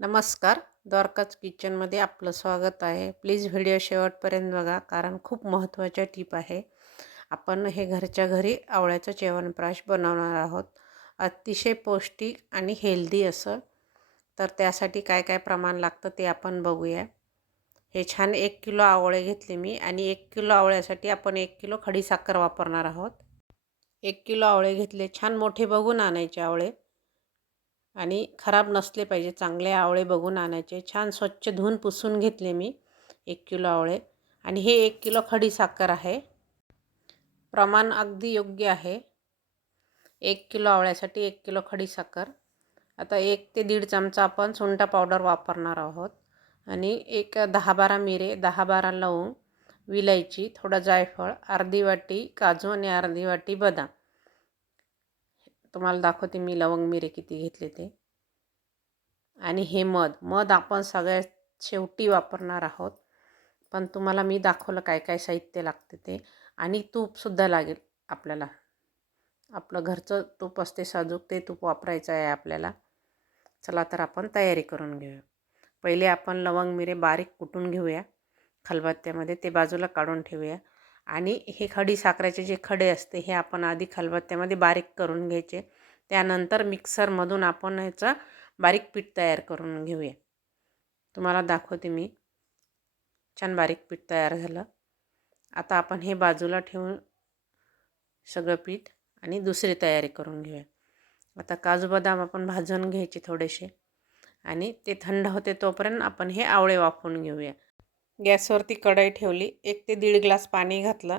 नमस्कार. द्वारकाच किचनमध्ये आपलं स्वागत आहे. प्लीज व्हिडिओ शेवटपर्यंत बघा कारण खूप महत्त्वाच्या टीप आहे. आपण हे घरच्या घरी आवळ्याचं च्यवनप्राश बनवणार आहोत. अतिशय पौष्टिक आणि हेल्दी असं. तर त्यासाठी काय काय प्रमाण लागतं ते आपण बघूया. हे छान एक किलो आवळे घेतले मी आणि एक किलो आवळ्यासाठी आपण एक किलो खडीसाखर वापरणार आहोत. एक किलो आवळे घेतले. छान मोठे बघून आणायचे आवळे. आणि खराब नसले पाहिजे. चांगले आवळे बघून आणायचे. छान स्वच्छ धुवून पुसून घेतले मी एक किलो आवळे. आणि हे एक किलो खडी साखर आहे. प्रमाण अगदी योग्य आहे. एक किलो आवळ्यासाठी एक किलो खडी साखर. आता एक ते दीड चमचा आपण सुंठा पावडर वापरणार आहोत. आणि एक दहा बारा मिरे दहा बारा लवंग विलायची थोडं जायफळ अर्धी वाटी काजू आणि अर्धी वाटी बदाम. तुम्हाला दाखवते मी लवंग मिरे किती घेतले ते. आणि हे मध मध आपण सगळ्यात शेवटी वापरणार आहोत. पण तुम्हाला मी दाखवलं काय काय साहित्य लागते ते. आणि तूपसुद्धा लागेल आपल्याला. आपलं घरचं तूप असते साजूक ते तूप वापरायचं आहे आपल्याला. चला तर आपण तयारी करून घेऊया. पहिले आपण लवंग मिरे बारीक कुटून घेऊया. खलबत्त्यामध्ये ते बाजूला काढून ठेवूया. आणि हे खडी साखरेचे जे खडे असते हे आपण आधी खलबत्त्यामध्ये बारीक करून घ्यायचे. त्यानंतर मिक्सरमधून आपण ह्याचं बारीक पीठ तयार करून घेऊया. तुम्हाला दाखवते मी. छान बारीक पीठ तयार झालं. आता आपण हे बाजूला ठेवून सगळं पीठ आणि दुसरी तयारी करून घेऊया. आता काजू बदाम आपण भाजून घ्यायचे थोडेसे आणि ते थंड होते तोपर्यंत आपण हे आवळे वाफवून घेऊया. गॅसवरती कढई ठेवली एक ते दीड ग्लास पाणी घातलं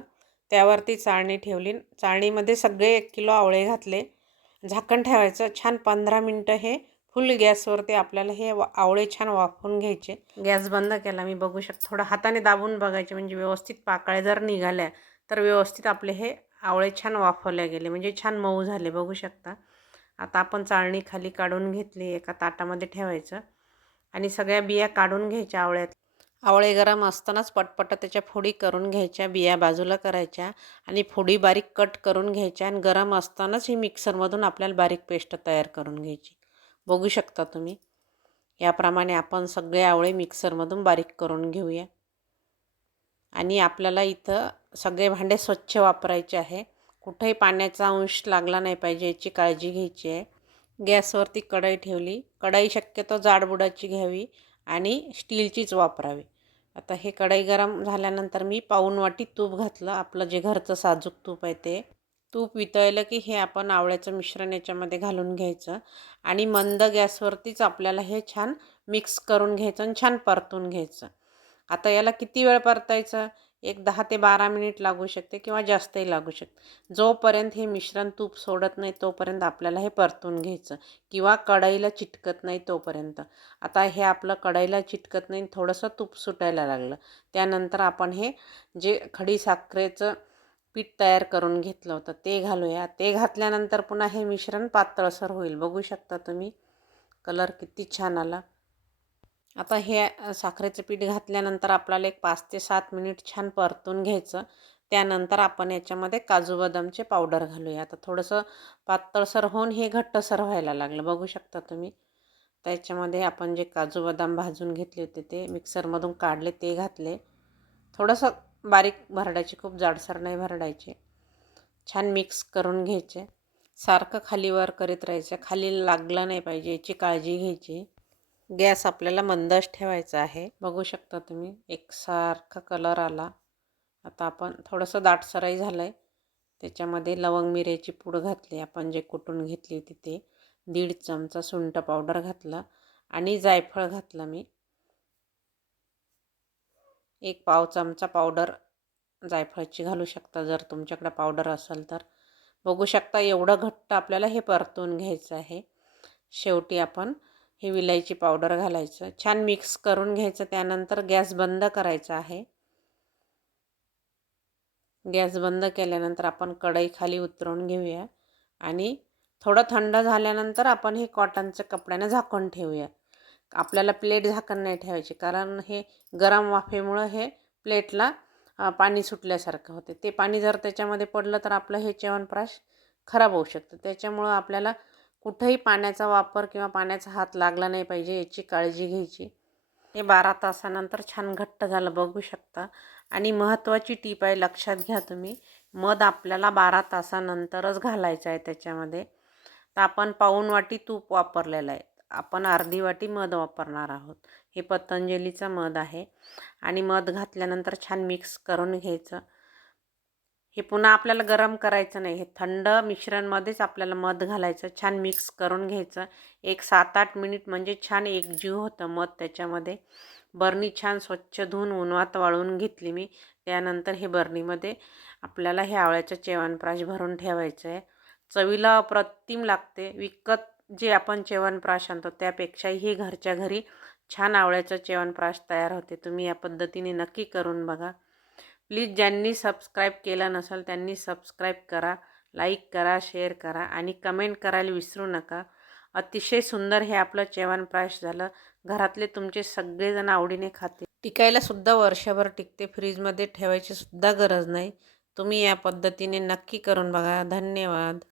त्यावरती चाळणी ठेवली. चाळणीमध्ये सगळे एक किलो आवळे घातले. झाकण ठेवायचं. छान पंधरा मिनटं हे फुल गॅसवरती आपल्याला हे आवळे छान वाफवून घ्यायचे. गॅस बंद केला. मी बघू शकतो. थोडं हाताने दाबून बघायचे. म्हणजे व्यवस्थित पाकळ्या जर निघाल्या तर व्यवस्थित आपले हे आवळे छान वाफवले गेले. म्हणजे छान मऊ झाले. बघू शकता. आता आपण चाळणी खाली काढून घेतली. एका ताटामध्ये ठेवायचं. आणि सगळ्या बिया काढून घ्यायच्या आवळ्यात. आवळे गरम असतानाच पटपट त्याच्या फोडी करून घ्यायच्या बिया बाजूला करायच्या आणि फोडी बारीक कट करून घ्यायच्या आणि गरम असतानाच ही मिक्सरमधून आपल्याला बारीक पेस्ट तयार करून घ्यायची. बघू शकता तुम्ही. याप्रमाणे आपण सगळे आवळे मिक्सरमधून बारीक करून घेऊया. आणि आपल्याला इथं सगळे भांडे स्वच्छ वापरायचे आहे. कुठेही पाण्याचा अंश लागला नाही पाहिजे याची काळजी घ्यायची आहे. गॅसवरती कढई ठेवली. कढई शक्यतो जाडबुडाची घ्यावी आणि स्टीलचीच वापरावी. आता हे कढई गरम झाल्यानंतर मी पाऊन वाटी तूप घातलं. आपलं जे घरचं साजूक तूप आहे ते. तूप वितळलं की हे आपण आवळ्याचं मिश्रण याच्यामध्ये घालून घ्यायचं. आणि मंद गॅसवरतीच आपल्याला हे छान मिक्स करून घ्यायचं आणि छान परतून घ्यायचं. आता याला किती वेळ परतायचं? एक दहा ते बारा मिनिट लागू शकते किंवा जास्तही लागू शकते. जोपर्यंत हे मिश्रण तूप सोडत नाही तोपर्यंत आपल्याला हे परतून घ्यायचं किंवा कढईला चिटकत नाही तोपर्यंत. आता हे आपलं कढईला चिटकत नाही थोडंसं तूप सुटायला लागलं. त्यानंतर आपण हे जे खडी साखरेचं पीठ तयार करून घेतलं होतं ते घालूया. ते घातल्यानंतर पुन्हा हे मिश्रण पातळसर होईल. बघू शकता तुम्ही. कलर किती छान आला. आता हे साखरेचं पीठ घातल्यानंतर आपल्याला एक पाच ते सात मिनिट छान परतून घ्यायचं. त्यानंतर आपण याच्यामध्ये काजू बदामचे पावडर घालूया. आता थोडंसं पातळसर होऊन हे घट्टसर व्हायला लागलं. बघू शकता तुम्ही. त्याच्यामध्ये आपण जे काजू बदाम भाजून घेतले होते ते मिक्सरमधून काढले ते घातले. थोडंसं बारीक भरडायचे खूप जाडसर नाही भरडायचे. छान मिक्स करून घ्यायचे. सारखं खालीवर करीत राहायचं. खाली लागलं नाही पाहिजे याची काळजी घ्यायची. गॅस आपल्याला मंदच ठेवायचा आहे. बघू शकता तुम्ही एकसारखा कलर आला. आता आपण थोडंसं दाटसराई झालं आहे त्याच्यामध्ये लवंग मिऱ्याची पूड घातली आपण जे कुटून घेतली होती ते दीड चमचा सुंठ पावडर घातला आणि जायफळ घातलं मी. एक पाव चमचा पावडर जायफळाची घालू शकता जर तुमच्याकडे पावडर असेल तर. बघू शकता एवढं घट्ट आपल्याला हे परतून घ्यायचं आहे. शेवटी आपण हे विलायची पावडर घालायचं. छान मिक्स करून घ्यायचं. त्यानंतर गॅस बंद करायचा आहे. गॅस बंद केल्यानंतर आपण कढई खाली उतरवून घेऊया. आणि थोडं थंड झाल्यानंतर आपण हे कॉटनच्या कपड्याने झाकून ठेवूया. आपल्याला प्लेट झाकण नाही ठेवायची. कारण हे गरम वाफेमुळं हे प्लेटला पाणी सुटल्यासारखं होते. ते पाणी जर त्याच्यामध्ये पडलं तर आपलं हे च्यवनप्राश खराब होऊ शकतं. त्याच्यामुळं आपल्याला कुठंही पाण्याचा वापर किंवा पाण्याचा हात लागला नाही पाहिजे याची काळजी घ्यायची. हे बारा तासानंतर छान घट्ट झालं बघू शकता. आणि महत्त्वाची टीप आहे लक्षात घ्या तुम्ही. मध आपल्याला बारा तासानंतरच घालायचं आहे त्याच्यामध्ये. तर आपण पाऊण वाटी तूप वापरलेलं आहे. आपण अर्धी वाटी मध वापरणार आहोत. हे पतंजलीचं मध आहे. आणि मध घातल्यानंतर छान मिक्स करून घ्यायचं. हे पुन्हा आपल्याला गरम करायचं नाही. हे थंड मिश्रणमध्येच आपल्याला मध घालायचं छान मिक्स करून घ्यायचं. एक सात आठ मिनिट म्हणजे छान एकजीव होतं मध त्याच्यामध्ये. बरणी छान स्वच्छ धुवून उन्हात वाळवून घेतली मी. त्यानंतर हे बरणीमध्ये आपल्याला हे आवळ्याचं च्यवनप्राश भरून ठेवायचं आहे. चवीला अप्रतिम लागते. विकत जे आपण च्यवनप्राश आणतो त्यापेक्षाही हे घरच्या घरी छान आवळ्याचं च्यवनप्राश तयार होते. तुम्ही या पद्धतीने नक्की करून बघा. प्लीज ज्यांनी सबस्क्राईब केलं नसेल त्यांनी सबस्क्राईब करा लाईक करा शेअर करा आणि कमेंट करायला विसरू नका. अतिशय सुंदर हे आपलं च्यवनप्राश झालं. घरातले तुमचे सगळेजण आवडीने खाते टिकायला सुद्धा वर्षभर टिकते. फ्रीजमध्ये ठेवायची सुद्धा गरज नाही. तुम्ही या पद्धतीने नक्की करून बघा. धन्यवाद.